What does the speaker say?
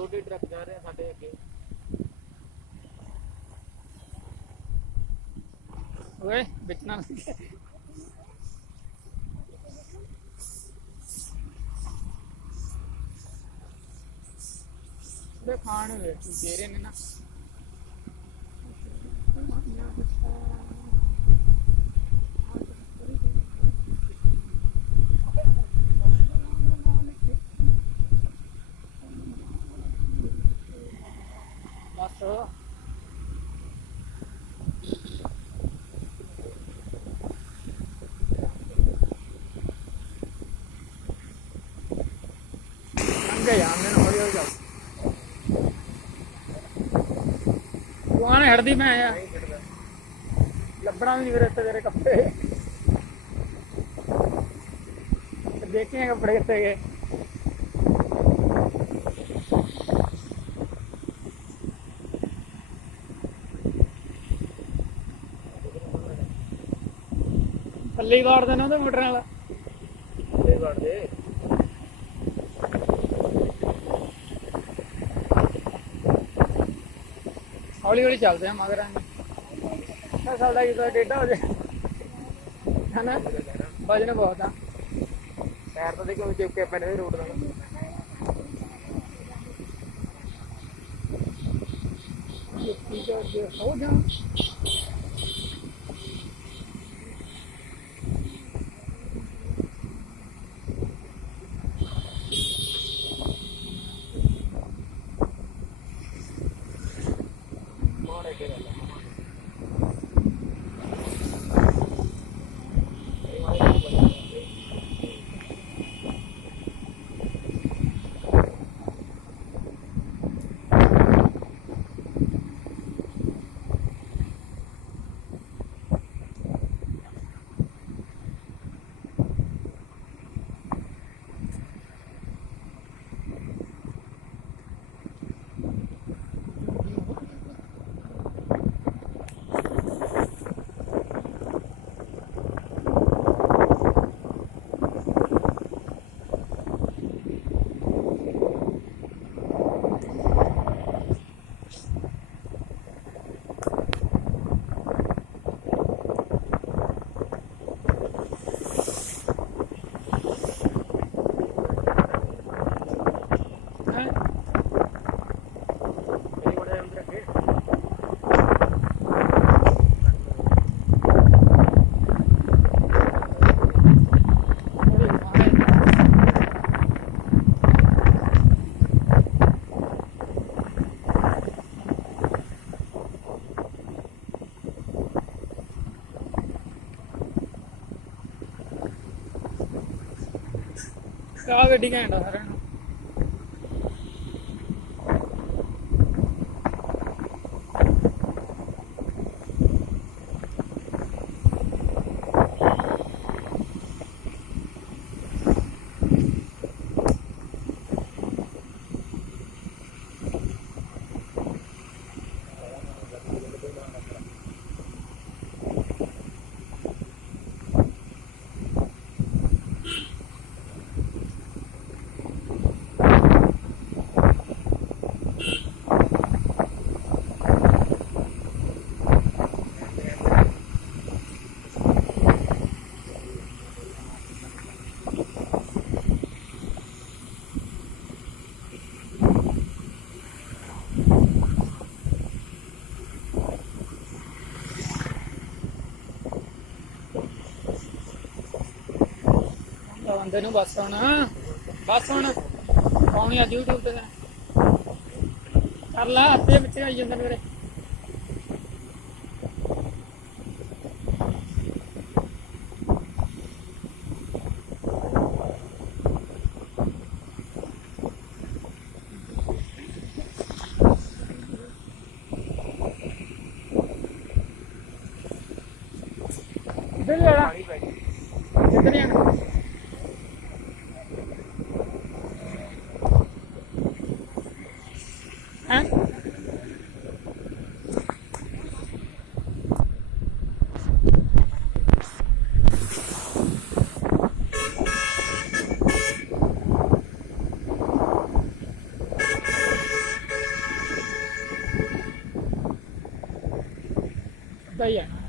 Loaded truck ਜਾ ਰਿਹਾ ਸਾਡੇ ਅੱਗੇ। ਓਏ ਵਿੱਚ ਨਾ ਉਹਦੇ ਖਾਣ ਦੇ ਰਹੇ ਨੇ ਨਾ। ਬਸ ਅੰਗੇ ਜਾਂਦੇ ਨੇ ਹੌਲੀ ਹੌਲੀ ਚੱਲ। ਤੂੰ ਆਣੇ ਹਟਦੀ ਮੈਂ ਆ ਲੱਭਣਾ ਵੀ ਨਹੀਂ ਵੀਰੇ ਤੇਰੇ ਕੱਪੜੇ। ਦੇਖੇ ਕੱਪੜੇ ਕਿੱਥੇ ਗਏ। ਥੱਲੇ ਹੀ ਵਾੜ ਦੇਣਾ ਉਹਦੇ ਮੋਟਰ ਨਾਲ। ਥੱਲੇ ਵਾੜ ਦੇ। ਹੌਲੀ ਹੌਲੀ ਚੱਲਦੇ ਆ ਮਗਰ ਸਾਡਾ ਕੀ ਡੇਢਾ ਹੋ ਜਾਏ ਹੈ ਨਾ। ਵਜਨ ਬਹੁਤ ਆ। ਟਾਇਰ ਤਾਂ ਦੇਖੋ ਚੁੱਕੇ ਪਏ ਨੇ ਰੋਡ ਦਾ। ਹੋ ਜਾ ਆ ਗੱਡੀ ਘੈਂਟ ਆ ਸਾਰਿਆਂ ਨੂੰ। ਬੰਦੇ ਨੂੰ ਬਸ ਹੁਣ ਪਾਉਣੀ ਅੱਜ YouTube ਤੇ ਕਰ ਲਾ। ਹੱਥੇ ਪਿੱਛੇ ਆਈ ਜਾਂਦੇ ਨੇ ਮੇਰੇ। ਕਿੱਧਰ ਜਾਣਾ ਕਿੱਧਰ ਜਾਣਾ। हैं ਰਸਤਾ ਹੀ ਹੈ